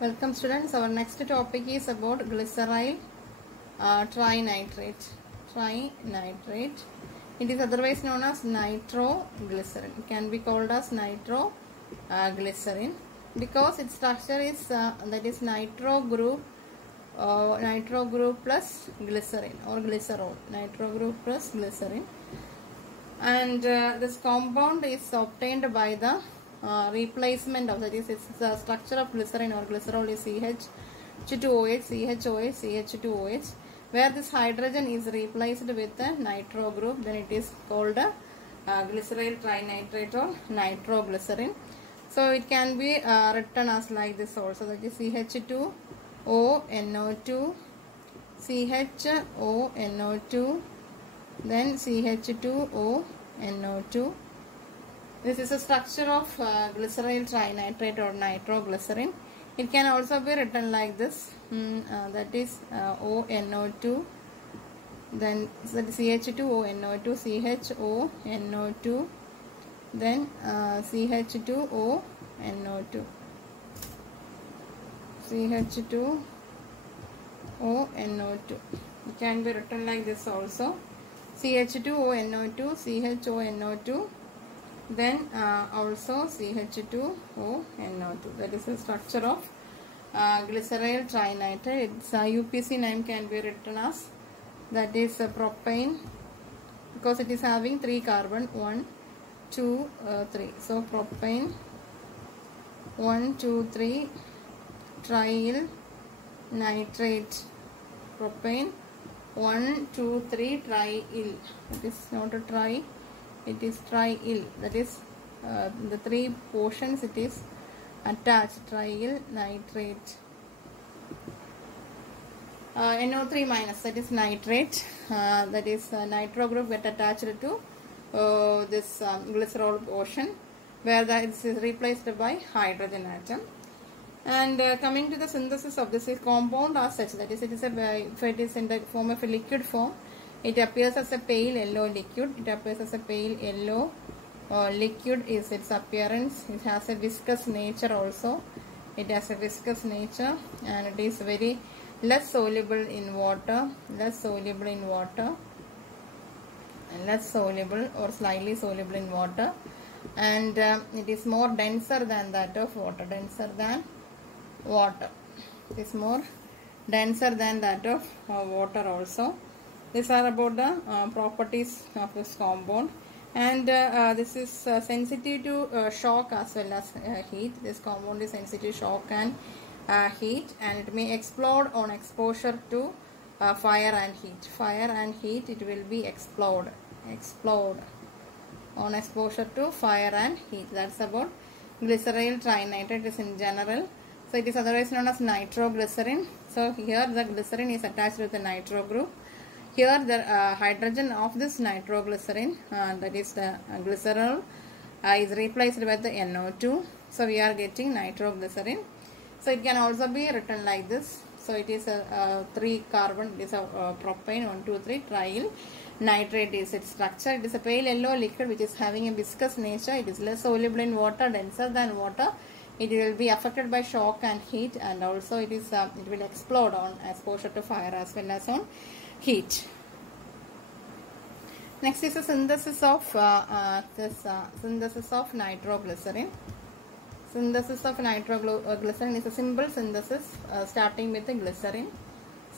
Welcome students. Our next topic is about glyceryl trinitrate. Trinitrate. It is otherwise known as nitroglycerin. It can be called as nitroglycerin because its structure is that is nitro group plus glycerin or glycerol. Nitro group plus glycerin. And this compound is obtained by the replacement of, that is, its the structure of glycerin or glycerol is CH2OH, CHOH, CH2OH, where this hydrogen is replaced with a nitro group. Then it is called a glyceryl trinitrate or nitroglycerin. So it can be written as like this also, that is CH2ONO2, CHONO2, then CH2ONO2. This is a structure of glyceryl trinitrate or nitroglycerin. It can also be written like this, that is ONO2, then CH2ONO2, CHONO2, then CH2ONO2, CH2ONO2. It can be written like this also, CH2ONO2, CHONO2, then also CH2ONO2. That is the structure of glyceryl trinitrate. Its UPC name can be written as, that is propane, because it is having 3 carbon, 1, 2, 3. So propane 1, 2, 3 trial nitrate. Propane 1, 2, 3 trial. It is not a tri, it is trial. That is the 3 portions it is attached. Trial nitrate. NO3 minus, that is nitrate. That is nitro group get attached to this glycerol portion, where it is replaced by hydrogen atom. And coming to the synthesis of this compound as such, that is, if it is in the form of a liquid form, it appears as a pale yellow liquid. It appears as a pale yellow liquid is its appearance. It has a viscous nature also. It has a viscous nature, and it is very less soluble in water, less soluble or slightly soluble in water, and it is more denser than that of water, It is more denser than that of water also. These are about the properties of this compound, and this is sensitive to shock as well as heat. This compound is sensitive to shock and heat, and it may explode on exposure to fire and heat. Fire and heat, it will be explode on exposure to fire and heat. That's about glyceryl trinitrate is in general. So it is otherwise known as nitroglycerin. So here the glycerin is attached with the nitro group. Here the hydrogen of this nitroglycerin, that is the glycerol, is replaced with the NO2. So we are getting nitroglycerin. So it can also be written like this. So it is a 3 carbon, it is a propane 1, 2, 3 trial nitrate is its structure. It is a pale yellow liquid which is having a viscous nature. It is less soluble in water, denser than water. It will be affected by shock and heat, and also it will explode on exposure to fire as well as on heat. Next is the synthesis of nitroglycerin. Synthesis of nitroglycerin is a simple synthesis starting with the glycerin.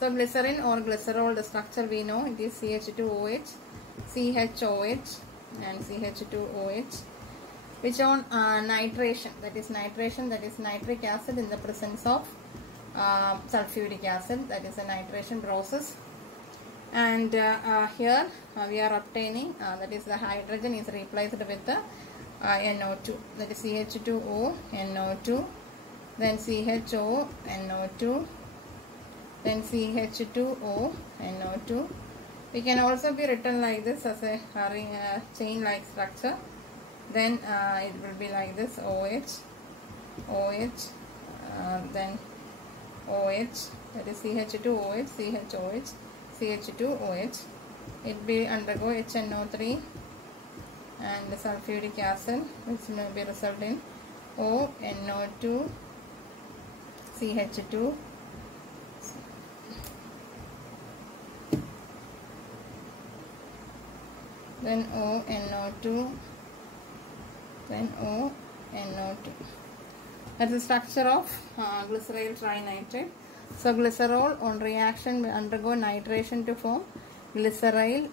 So glycerin or glycerol, the structure we know, it is CH2OH, CHOH and CH2OH, which on nitration, that is nitric acid in the presence of sulfuric acid, that is a nitration process. And here we are obtaining, that is the hydrogen is replaced with the NO2, that is CH2ONO2, then CHONO2, then CH2ONO2. We can also be written like this as a chain like structure. Then it will be like this, OH, then OH, that is CH2OH, CHOH, CH2OH. It will undergo HNO3 and sulfuric acid, which may be result in ONO2, CH2, then ONO2, then ONO2. That's the structure of glyceryl trinitrate. So glycerol on reaction will undergo nitration to form glyceryl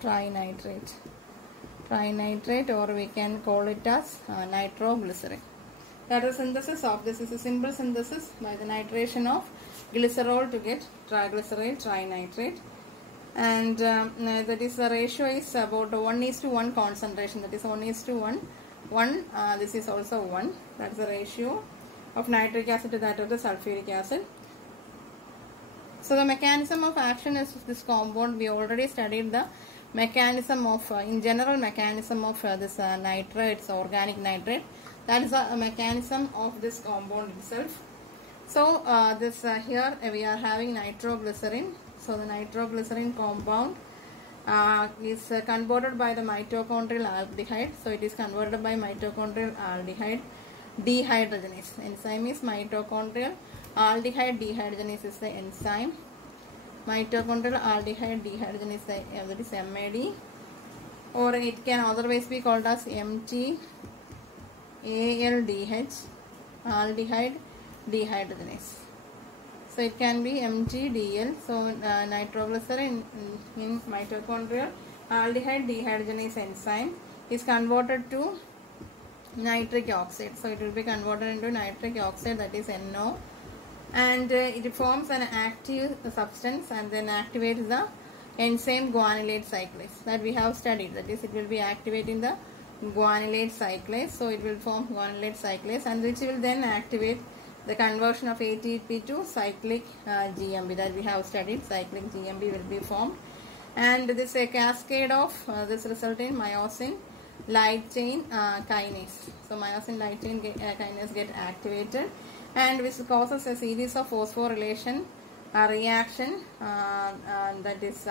trinitrate. Trinitrate, or we can call it as nitroglycerin. That is synthesis of this is a simple synthesis by the nitration of glycerol to get triglyceryl trinitrate. And that is the ratio is about 1:1 concentration, that is 1:1. This is also 1. That's the ratio of nitric acid to that of the sulfuric acid. So the mechanism of action is this compound. We already studied the mechanism of in general mechanism of this nitrates, organic nitrate. That is the mechanism of this compound itself. So this here we are having nitroglycerin. So the nitroglycerin compound is converted by the mitochondrial aldehyde. So it is converted by mitochondrial aldehyde dehydrogenase. Enzyme is mitochondrial aldehyde dehydrogenase is the enzyme. Mitochondrial aldehyde dehydrogenase, that is MAD, or it can otherwise be called as MTALDH, aldehyde dehydrogenase. So it can be MTDL. So nitroglycerin in mitochondrial aldehyde dehydrogenase enzyme is converted to nitric oxide. So it will be converted into nitric oxide, that is NO, and it forms an active substance and then activates the enzyme guanylate cyclase that we have studied. That is, it will be activating the guanylate cyclase. So it will form guanylate cyclase, and which will then activate the conversion of ATP to cyclic GMP that we have studied. Cyclic GMP will be formed, and this a cascade of this result in myosin light chain kinase. So myosin light chain kinase get activated, and which causes a series of phosphorylation reaction that is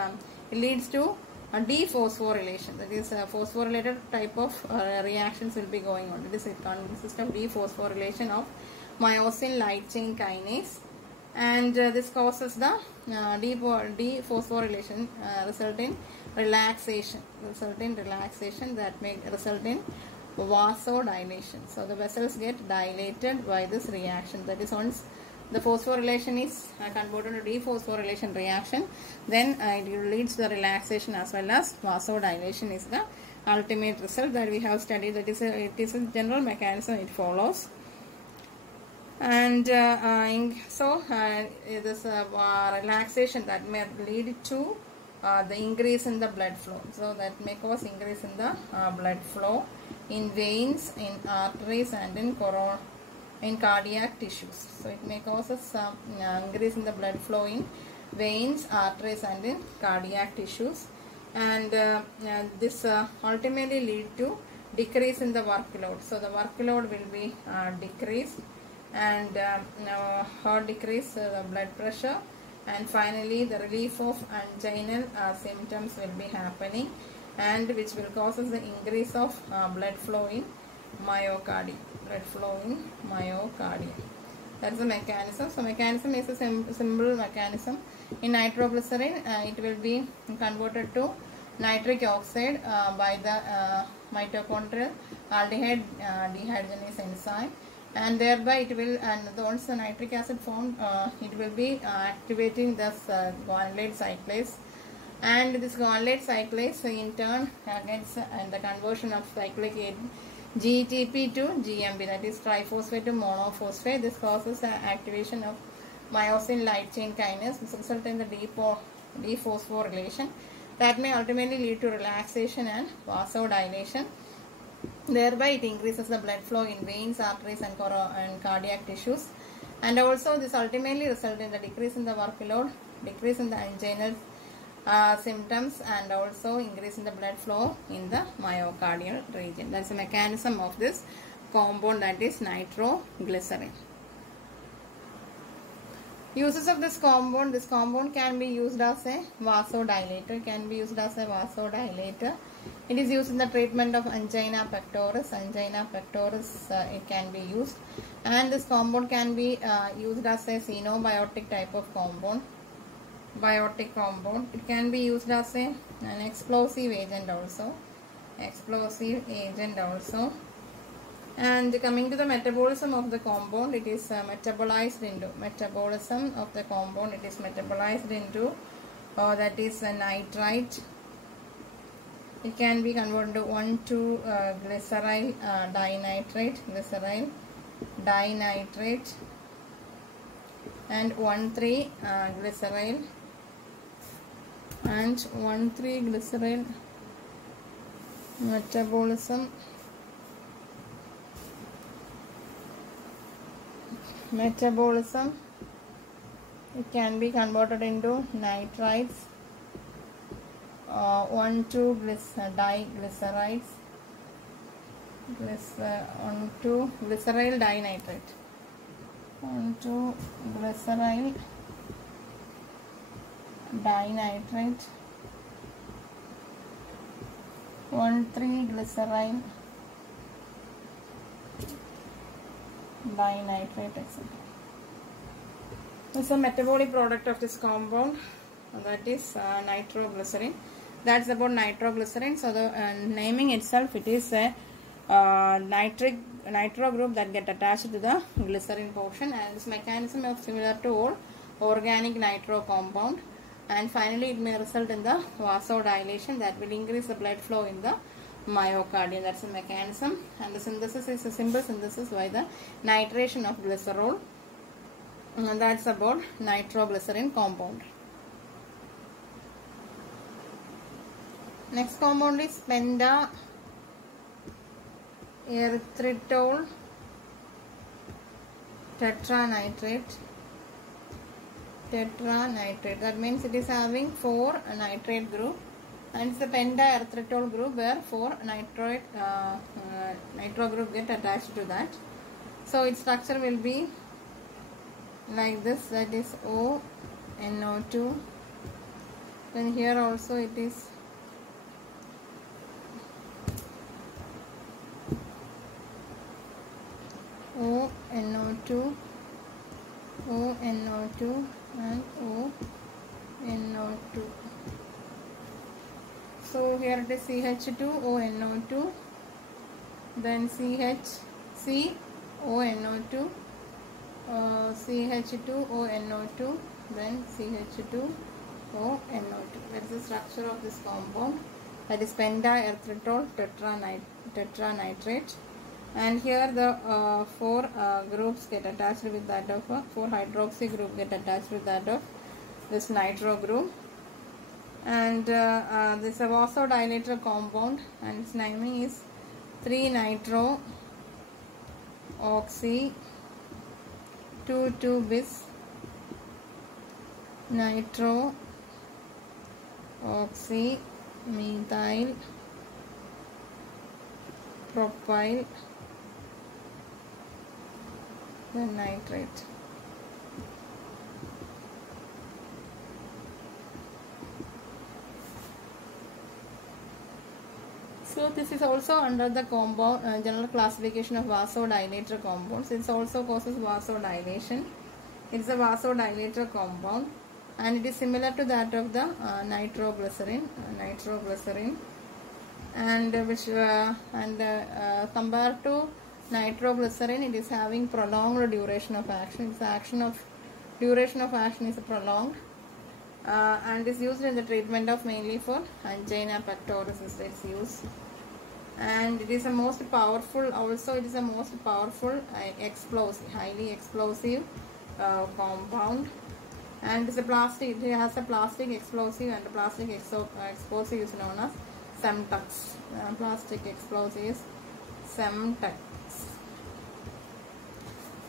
it leads to a dephosphorylation. That is phosphorylated type of reactions will be going on. This consists of dephosphorylation of myosin light chain kinase, and this causes the dephosphorylation result in relaxation. That may result in vasodilation. So the vessels get dilated by this reaction. That is, once the phosphorylation is converted to dephosphorylation reaction, then it leads to the relaxation as well as vasodilation is the ultimate result that we have studied. That is it is a general mechanism it follows. And so this relaxation that may lead to the increase in the blood flow. So that may cause increase in the blood flow in veins, in arteries, and in cardiac tissues. So it may cause some increase in the blood flow in veins, arteries, and in cardiac tissues, and this ultimately lead to decrease in the workload. So the workload will be decreased, and decrease the blood pressure, and finally the relief of anginal symptoms will be happening, and which will causes the increase of blood flow in myocardium. That's the mechanism. So mechanism is a simple mechanism. In nitroglycerin, it will be converted to nitric oxide by the mitochondrial aldehyde dehydrogenase enzyme, and thereby it will, and once the nitric acid formed, it will be activating this guanylate cyclase, and this guanylate cyclase in turn gets the conversion of cyclic GTP to GMP, that is triphosphate to monophosphate. This causes the activation of myosin light chain kinase, which results in the dephosphorylation that may ultimately lead to relaxation and vasodilation. Thereby it increases the blood flow in veins, arteries, and cardiac tissues, and also this ultimately results in the decrease in the workload, decrease in the anginal symptoms, and also increase in the blood flow in the myocardial region. That's the mechanism of this compound, that is nitroglycerin. Uses of this compound can be used as a vasodilator, It is used in the treatment of angina pectoris. Angina pectoris, it can be used, and this compound can be used as a xenobiotic type of compound. Biotic compound. It can be used as an explosive agent also. Explosive agent also. And coming to the metabolism of the compound, it is metabolized into metabolism of the compound. It is metabolized into that is nitrite. It can be converted to 1,2-glyceryl dinitrate, glyceryl dinitrate, and 1,3-glyceryl and 1,3-glyceryl metabolism. It can be converted into nitrites, 1,2-diglycerides, 1,2-glyceryl dinitrate, 1,2-glyceryl dinitrate, 1,3-glyceryl dinitrate, etc. This is a metabolic product of this compound, that is nitroglycerin. That's about nitroglycerin. So the naming itself, it is a nitro group that get attached to the glycerin portion, and this mechanism is similar to all organic nitro compound, and finally it may result in the vasodilation that will increase the blood flow in the myocardium. That's the mechanism, and the synthesis is a simple synthesis by the nitration of glycerol, and that's about nitroglycerin compound. Next compound is penta-erythritol tetranitrate. That means it is having 4 nitrate group, and it's the penta-erythritol group where 4 nitro group get attached to that. So its structure will be like this, that is ONO2. Then here also it is ONO2, ONO2 and ONO2. So here it is CH2, ONO2, then CHC, ONO2, CH2, ONO2, then CH2, ONO2. That is the structure of this compound, that is penta-erythritol tetranitrate. And here the 4 groups get attached with that of 4 hydroxy group get attached with that of this nitro group. And this is a vasodilator compound, and its naming is 3-nitro-oxy 2,2-bis nitro-oxy methyl propyl nitrate. So this is also under the compound general classification of vasodilator compounds. It also causes vasodilation. It's a vasodilator compound, and it is similar to that of the nitroglycerin, and compared to nitroglycerin, it is having prolonged duration of action. Its duration of action is prolonged, and is used in the treatment of mainly for angina pectoris is its use. And it is a most powerful, also it is a most powerful explosive, highly explosive compound, and it's a plastic. It has a plastic explosive, and the plastic explosive is known as Semtex. Plastic explosive is Semtex.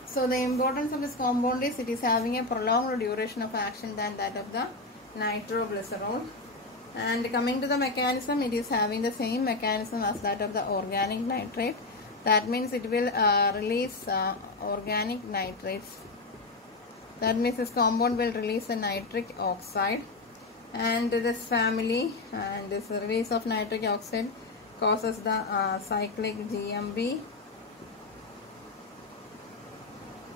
So the importance of this compound is it is having a prolonged duration of action than that of the nitroglycerol. And coming to the mechanism, it is having the same mechanism as that of the organic nitrate. That means it will release organic nitrates. That means this compound will release a nitric oxide. and this family, and this release of nitric oxide causes the cyclic GMB.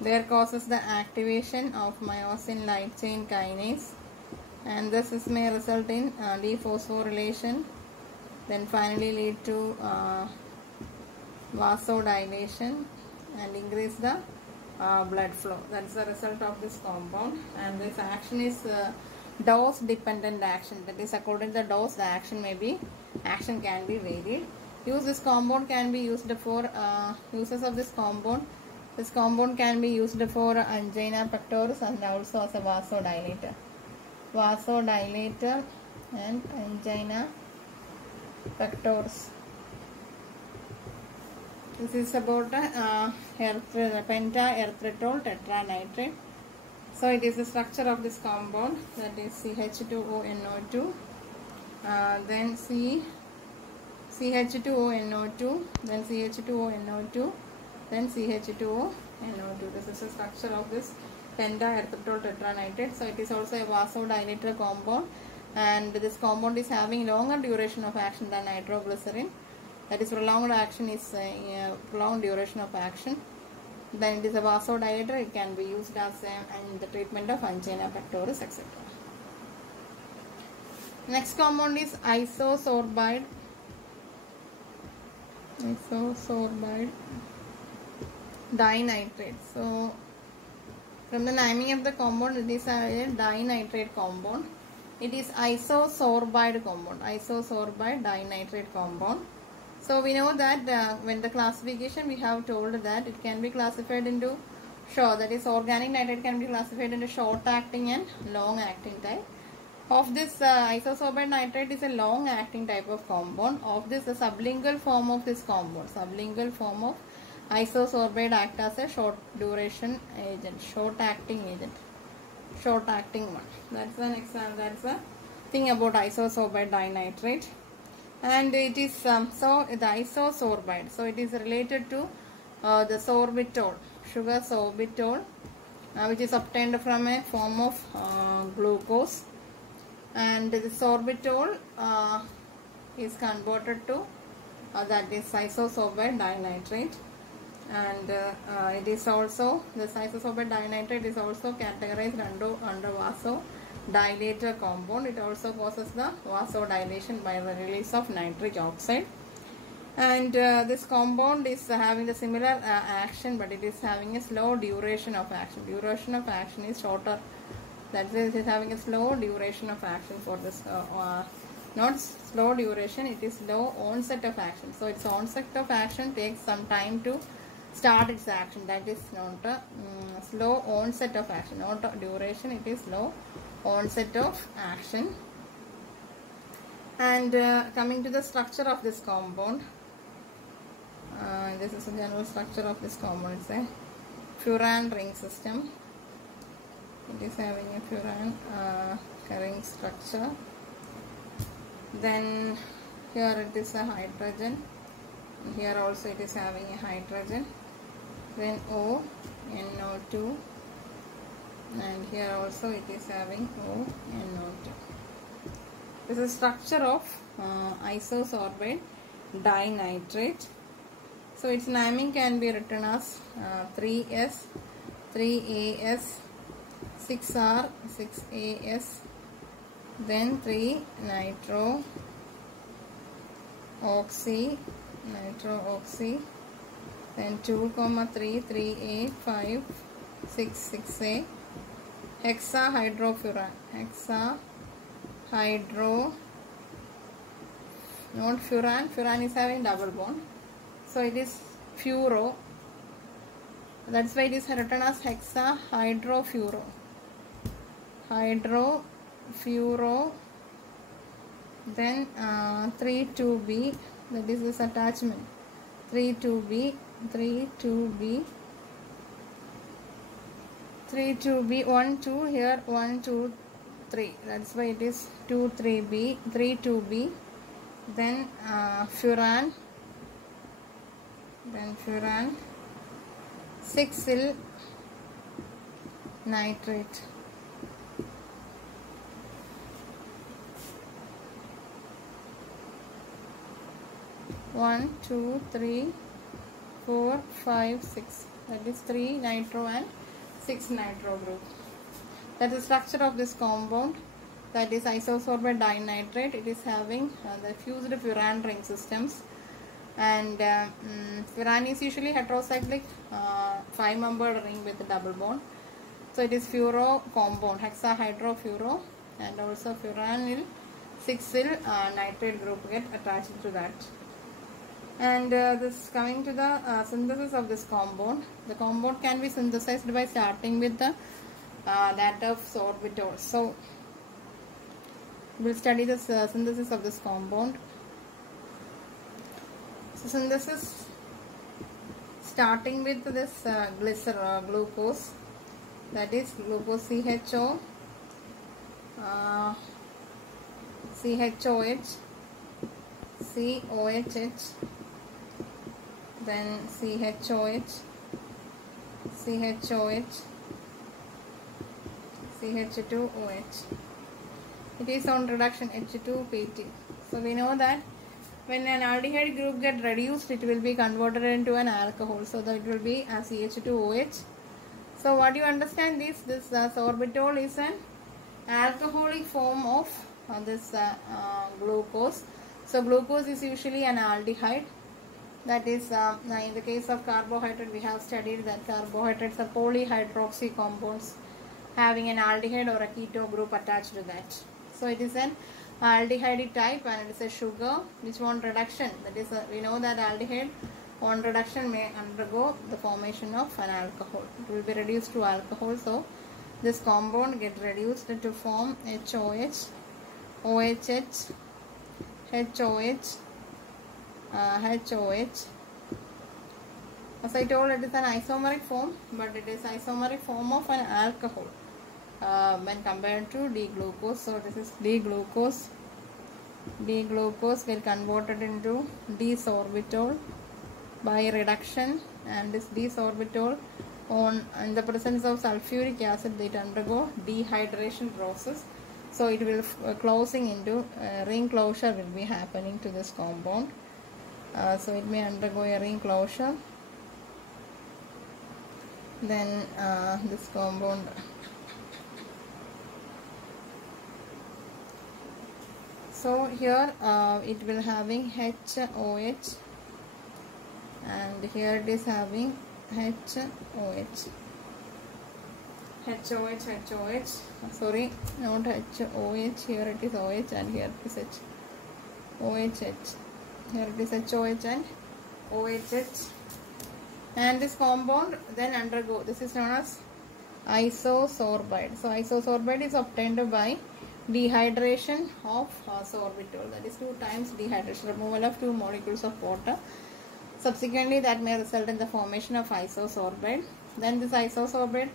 There causes the activation of myosin light chain kinase, and this may result in dephosphorylation, then finally lead to vasodilation and increase the blood flow. That's the result of this compound, and this action is dose dependent action. That is, according to the dose, the action can be varied. This compound can be used for uses of this compound. This compound can be used for angina pectoris and also as a vasodilator. Vasodilator and angina pectoris. This is about penta-erythritol tetranitrate. So it is the structure of this compound, that is CH2ONO2, then CH2ONO2, then CH2ONO2, then CH2ONO2. This is the structure of this penta-erythritol tetranitrate. So it is also a vasodilator compound, and this compound is having longer duration of action than nitroglycerin. That is, prolonged action is prolonged duration of action. Then it is a vasodilator. It can be used as in the treatment of angina pectoris, etc. Next compound is isosorbide. Isosorbide dinitrate. So from the naming of the compound, it is a dinitrate compound. It is isosorbide compound. Isosorbide dinitrate compound. So we know that when the classification, we have told that it can be classified into short, that is, organic nitrate can be classified into short acting and long acting type. Of this, isosorbide nitrate is a long acting type of compound. Of this, the sublingual form of this compound, sublingual form of isosorbide act as a short duration agent, short acting agent, short acting one. That's an example. That's the thing about isosorbide dinitrate. And it is so the isosorbide, so it is related to the sorbitol, sugar sorbitol, which is obtained from a form of glucose, and the sorbitol is converted to that is isosorbide dinitrate, and it is also, this isosorbide dinitrate is also categorized under vasodilator compound. It also causes the vasodilation by the release of nitric oxide, and this compound is having the similar action, but it is having a slow duration of action. Duration of action is shorter. That is, it is having a slow duration of action for this. Not slow duration, it is slow onset of action. So its onset of action takes some time to start its action. That is not a slow onset of action, not a duration, it is slow onset of action. And coming to the structure of this compound, this is the general structure of this compound. It's a furan ring system. It is having a furan ring structure. Then here it is a hydrogen. Here also it is having a hydrogen. Then O, NO2. And here also it is having O, NO2. This is structure of isosorbide dinitrate. So its naming can be written as 3S, 3AS, 6R, 6AS, then 3 nitro oxy, then 2, 3, 3A, 5, 6, 6A, hexahydrofuran, not furan, furan is having double bond, so it is furo, that's why it is written as hexahydrofuro, then 3,2B, that is this attachment, 3,2B, 1, 2, here 1, 2, 3, that's why it is 2,3B, 3,2B, then furan, 6-sil nitrate. 1, 2, 3, 4, 5, 6. That is 3 nitro and 6 nitro group. That is the structure of this compound. That is isosorbate dinitrate. It is having the fused furan ring systems, and furan is usually heterocyclic 5-membered ring with a double bond. So it is furo compound, hexahydrofuro, and also furanyl 6-il nitrate group get attached to that. And this coming to the synthesis of this compound. The compound can be synthesized by starting with the that of sorbitol. So we'll study the synthesis of this compound. So synthesis starting with this glucose, that is glucose CHO, CHOH, COHH, then CHOH, CHOH, CH2OH. It is on reduction H2PT. So we know that when an aldehyde group get reduced, it will be converted into an alcohol. So that it will be a CH2OH. So what you understand is this sorbitol is an alcoholic form of this glucose. So glucose is usually an aldehyde. That is in the case of carbohydrate, we have studied that carbohydrates are polyhydroxy compounds having an aldehyde or a keto group attached to that. So it is an aldehyde type, and it is a sugar which on reduction, that is we know that aldehyde on reduction may undergo the formation of an alcohol. It will be reduced to alcohol. So this compound get reduced to form HOH, OHH, HOH, HOH. As I told, it is an isomeric form, but it is isomeric form of an alcohol when compared to D-glucose. So this is D-glucose. D-glucose get converted into D-sorbitol by reduction, and this D-sorbitol in the presence of sulfuric acid, it undergo dehydration process. So it will closing into ring closure will be happening to this compound. So it may undergo a ring closure. Then this compound so here it will having HOH, and here it is having HOH. Sorry, not HOH, here it is OH and here it is OHH. Here it is HOH and OHH. And this compound then undergo, this is known as isosorbide. So isosorbide is obtained by dehydration of sorbitol, that is 2 times dehydration, removal of 2 molecules of water. Subsequently that may result in the formation of isosorbide. Then this isosorbide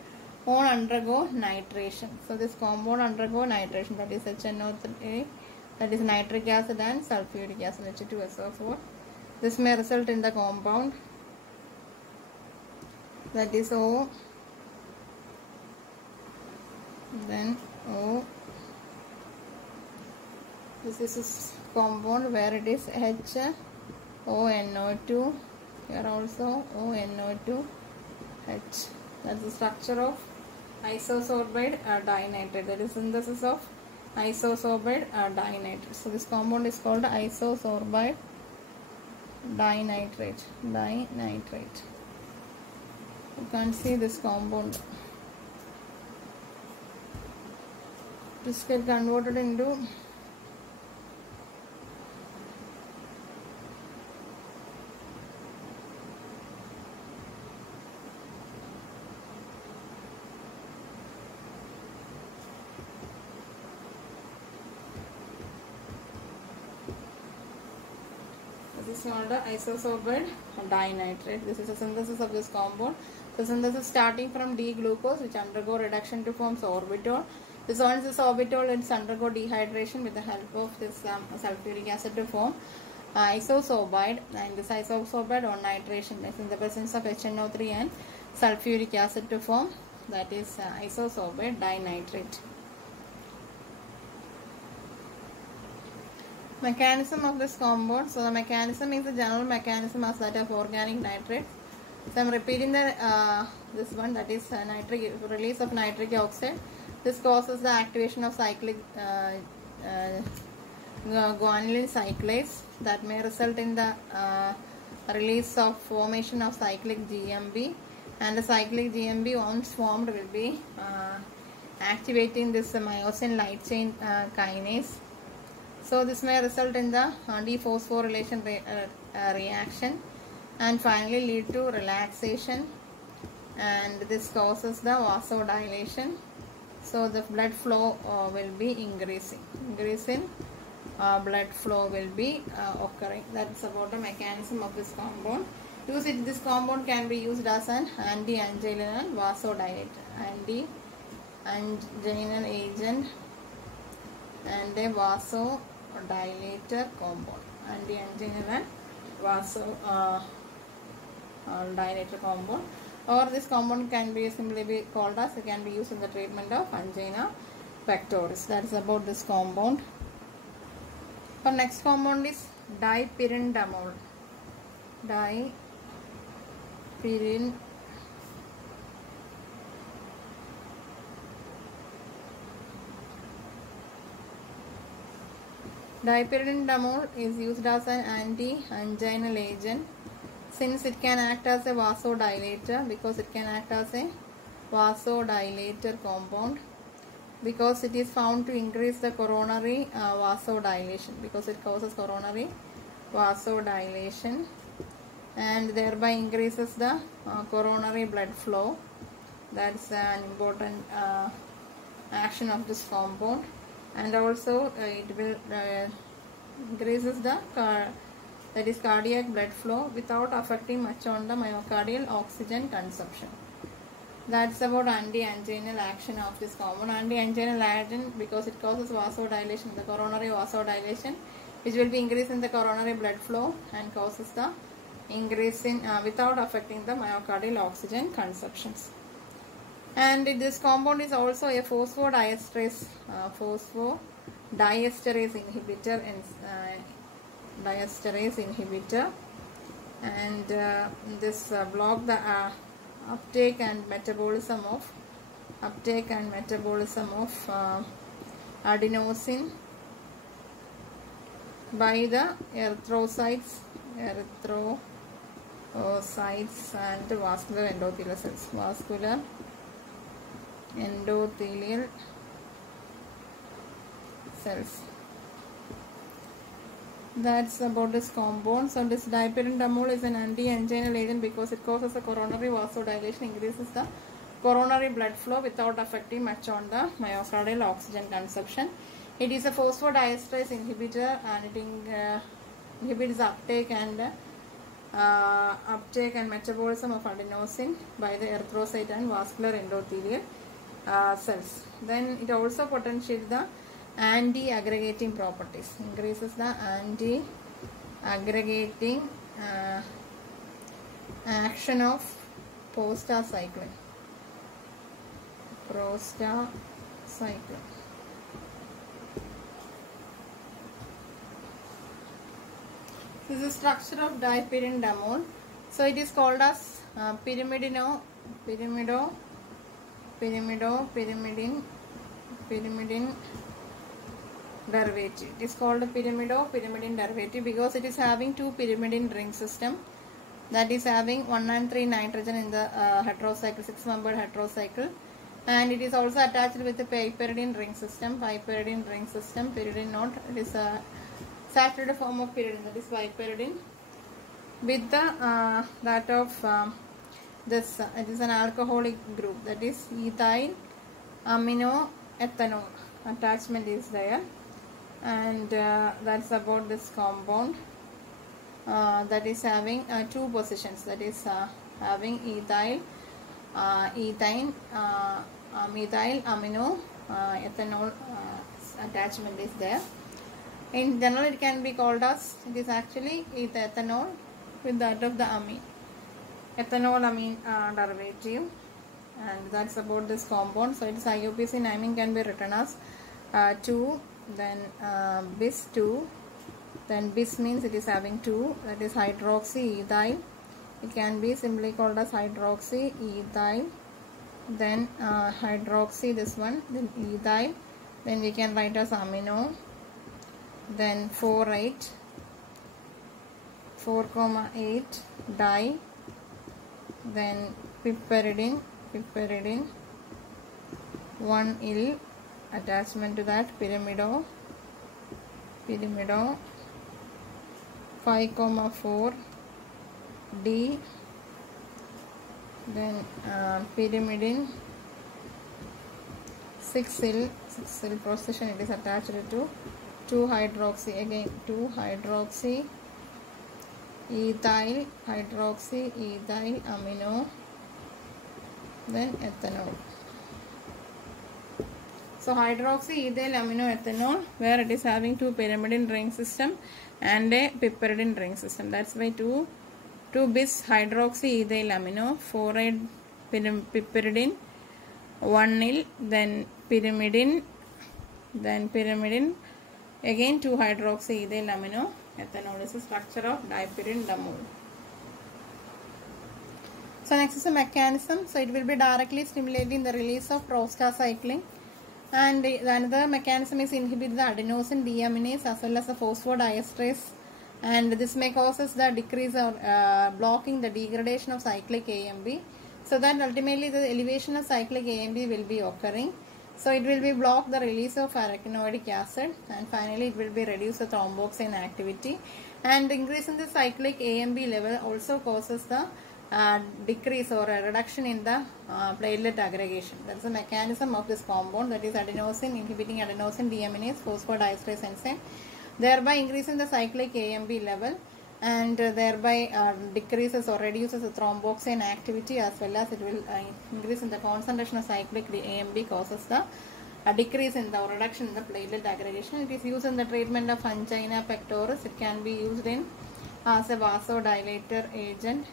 won't undergo nitration. So this compound undergo nitration, that is HNO3, that is nitric acid and sulfuric acid, H2SO4. This may result in the compound that is O, then O. This is a compound where it is HONO2, here also ONO2, H. That's the structure of isosorbide dinitrate, that is synthesis of isosorbide dinitrate. So this compound is called isosorbide dinitrate. You can see this compound. This get converted into this is called the isosorbide dinitrate. This is a synthesis of this compound. The synthesis starting from D-glucose, which undergo reduction to form sorbitol. This once this sorbitol is undergo dehydration with the help of this sulfuric acid to form isosorbide, and this isosorbide on nitration is in the presence of HNO3 and sulfuric acid to form, that is isosorbide dinitrate. Mechanism of this compound. So the mechanism is the general mechanism as that of organic nitrates. So I'm repeating the this one, that is release of nitric oxide. This causes the activation of cyclic guanylate cyclase that may result in the release of formation of cyclic GMB, and the cyclic GMB once formed will be activating this myosin light chain kinase. So this may result in the dephosphorylation reaction and finally lead to relaxation, and this causes the vasodilation. So the blood flow will be increasing. Blood flow will be occurring. That's about the mechanism of this compound. This compound can be used as an anti-anginal vasodilator, anti-anginal agent and a vasodilator compound. Anti-anginal and vasodilator compound. Or this compound can be simply be called as, it can be used in the treatment of angina pectoris. That is about this compound. Our next compound is dipyrindamole. Dipyrindamole is used as an anti-anginal agent since it can act as a vasodilator, because it can act as a vasodilator compound, because it is found to increase the coronary vasodilation, because it causes coronary vasodilation and thereby increases the coronary blood flow. That's an important action of this compound. And also it will increases the cardiac blood flow without affecting much on the myocardial oxygen consumption. That's about anti-anginal action of this compound. Anti-anginal agent because it causes vasodilation, the coronary vasodilation, which will be increase in the coronary blood flow and causes the increase in without affecting the myocardial oxygen consumptions. And this compound is also a phosphodiesterase inhibitor, and this block the uptake and metabolism of adenosine by the erythrocytes and vascular endothelial cells. That's about this compound. So this dipyrindamole is an anti-anginal agent because it causes a coronary vasodilation, increases the coronary blood flow without affecting much on the myocardial oxygen consumption. It is a phosphodiesterase inhibitor, and it inhibits uptake and metabolism of adenosine by the erythrocyte and vascular endothelial cells. Then it also potentiates the anti-aggregating properties, increases the anti-aggregating action of prostacyclin. This is the structure of dipyrindamole. So it is called as pyrimidine derivative. It is called a pyrimidine derivative because it is having two pyrimidine ring system, that is having 1 and 3 nitrogen in the heterocycle, 6-membered heterocycle, and it is also attached with the piperidine ring system. Pyridine node, it is a saturated form of pyridine, that is piperidine, with the that of this it is an alcoholic group, that is ethyl amino ethanol attachment is there. And that's about this compound that is having two positions, that is having methyl amino ethanol attachment is there. In general it can be called as, it is actually ethanol with that of the amine, ethanol amine derivative, and that's about this compound. So its IUPAC naming can be written as 2, then bis 2, Then bis means it is having 2, that is hydroxyethyl. It can be simply called as hydroxyethyl. Then hydroxy, this one, then ethyl. Then we can write as amino. Then 4,8 di. Then piperidine 1-il, attachment to that pyrimido 5,4 D. Then pyrimidine 6-il procession, it is attached to 2-hydroxy, again 2-hydroxy ethyl, amino, then ethanol. So hydroxy ethyl amino ethanol, where it is having 2 pyrimidine ring system and a piperidine ring system. That's why 2 bis hydroxy ethyl amino, 4,8 piperidine, 1-il, then pyrimidine, again 2 hydroxy ethyl amino ethanol is the structure of dipyridamole. So next is the mechanism. So it will be directly stimulating the release of prostacyclin, and another mechanism is inhibit the adenosine deaminase as well as the phosphodiesterase, and this may causes the decrease or blocking the degradation of cyclic AMP, so that ultimately the elevation of cyclic AMP will be occurring. So it will be block the release of arachidonic acid, and finally it will be reduce the thromboxane activity, and increase in the cyclic AMP level also causes the decrease or a reduction in the platelet aggregation. That is the mechanism of this compound, that is adenosine, inhibiting adenosine deaminase phosphodiesterase enzyme, thereby increasing the cyclic AMP level, and thereby decreases or reduces the thromboxane activity, as well as it will increase in the concentration of cyclic AMP, causes the decrease in the or reduction in the platelet aggregation. It is used in the treatment of angina pectoris. It can be used in as a vasodilator agent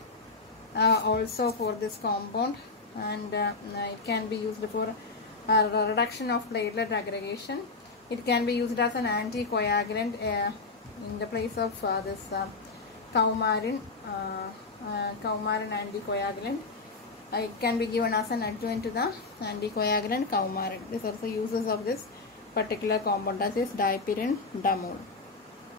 also for this compound, and it can be used for reduction of platelet aggregation. It can be used as an anticoagulant in the place of this coumarin anticoagulant. It can be given as an adjuvant to the anticoagulant coumarin. These are the uses of this particular compound, that is dipyridamole.